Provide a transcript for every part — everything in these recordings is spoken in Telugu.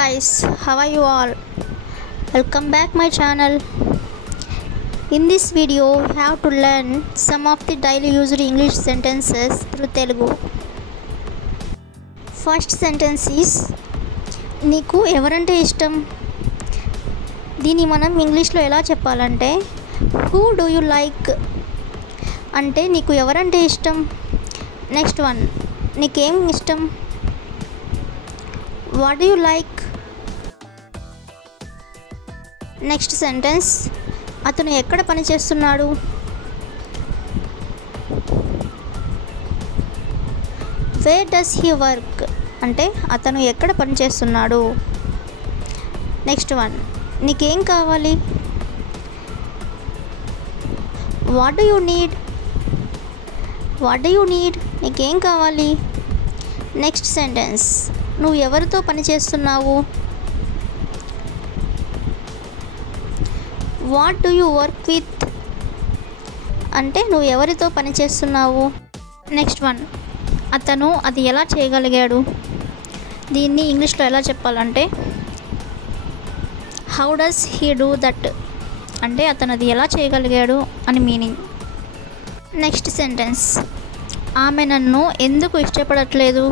guys, how are you all? Welcome back my channel. In this video we have to learn some of the daily used English sentences through Telugu. First sentence is నీకు ఎవరంటే ఇష్టం. దీన్ని మనం ఇంగ్లీష్లో ఎలా చెప్పాలంటే who do you like అంటే నీకు ఎవరంటే ఇష్టం. నెక్స్ట్ వన్, నీకేం ఇష్టం. what do you like. Next sentence, అతను ఎక్కడ పని చేస్తున్నాడు. వేర్ డస్ హీ వర్క్ అంటే అతను ఎక్కడ పని చేస్తున్నాడు. నెక్స్ట్ వన్, నీకేం కావాలి. What do you need. What do you need నీకేం కావాలి. నెక్స్ట్ సెంటెన్స్, నువ్వు ఎవరితో పని చేస్తున్నావు. What do you work with అంటే నువ్వు ఎవరితో పని చేస్తున్నావు. నెక్స్ట్ వన్, అతను అది ఎలా చేయగలిగాడు. దీన్ని ఇంగ్లీష్లో ఎలా చెప్పాలంటే how does he do that అంటే అతను అది ఎలా చేయగలిగాడు అని మీనింగ్. నెక్స్ట్ సెంటెన్స్, ఆమె నన్ను ఎందుకు ఇష్టపడట్లేదు.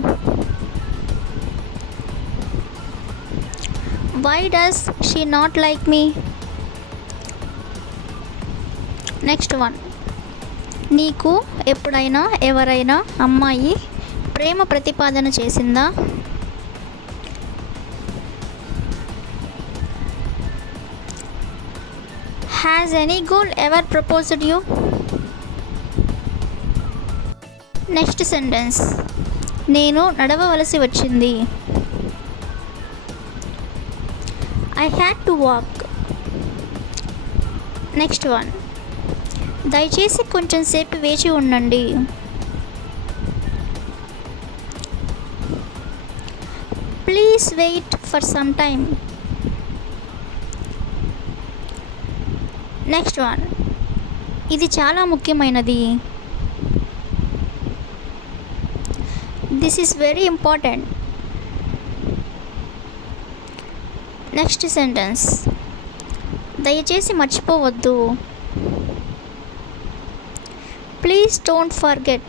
Why does she not like me. Next one, నీకు ఎప్పుడైనా ఎవరైనా అమ్మాయి ప్రేమ ప్రతిపాదన చేసిందా. Has any girl ever proposed you. Next sentence, నేను నడవవలసి వచ్చింది. I had to walk. Next one, దయచేసి కొంచెం సేపు వేచి ఉండండి. Please wait for some time. Next one, ఇది చాలా ముఖ్యమైనది. This is very important. Next sentence, దయచేసి మర్చిపోవద్దు. Please don't forget